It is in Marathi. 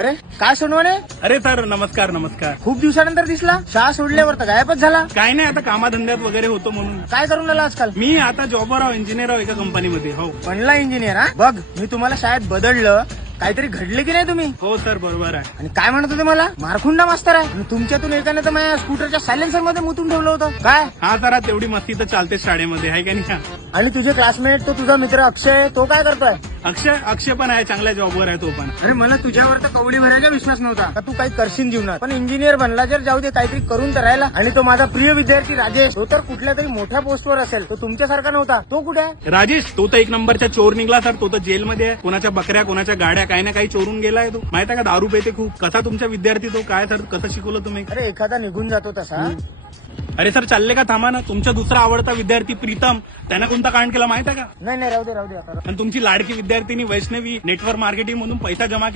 अरे काय सोनवाने, अरे सर नमस्कार नमस्कार. खूप दिवसानंतर दिसला. शाळा सोडल्यावर तर गायबच झाला. काय नाही, आता कामाधंद्यात वगैरे होतो म्हणून. काय करून आला आजकाल? मी आता जॉबवर आहो, इंजिनियर आहो एका कंपनीमध्ये. हो बनला इंजिनियर. हा बघ, मी तुम्हाला शाळेत बदललं, काहीतरी घडले की नाही तुम्ही? हो सर बरोबर आहे. आणि काय म्हणत होते मला, मारखुंडा मास्तर आहे. आणि तुमच्यातून एकाने तर माझ्या स्कूटरच्या सायलेन्सर मध्ये मुतून ठेवलं होतं. काय? हा जरा तेवढी मस्ती तर चालते शाळेमध्ये, आहे का नाही? आणि तुझे क्लासमेट, तो तुझा मित्र अक्षय, तो काय करतोय? अक्षय पण आहे, चांगल्या जॉबवर आहे तो पण. अरे मला तुझ्यावर तर कवडी भरायचा विश्वास नव्हता का तू काही करशील जीवनात. पण इंजिनियर बनला, जर जाऊ दे, काहीतरी करून तर राहिला. आणि तो माझा प्रिय विद्यार्थी राजेश, तो तर कुठल्या तरी मोठ्या पोस्टवर असेल. तो तुमच्यासारखा नव्हता. तो कुठे आहे? राजेश तो तर एक नंबरच्या चोर निघला सर. तो तर जेलमध्ये आहे. कोणाच्या बकऱ्या कोणाच्या गाड्या काही ना काही चोरून गेलाय तो. माहिती आहे का, दारू पेते खूप. कसा तुमचा विद्यार्थी तो? काय सर, कसं शिकवलं तुम्ही? अरे एखादा निघून जातो तसा. अरे सर चालले का, थांबा ना. तुमचा दुसरा आवडता विद्यार्थी प्रीतम, त्यानं कोणता कांड केला माहिती आहे का? नाही राहू दे आता. आणि तुमची लाडकी विद्यार्थिनी वैष्णवी नेटवर्क मार्केटिंग म्हणून पैसा जमा केला.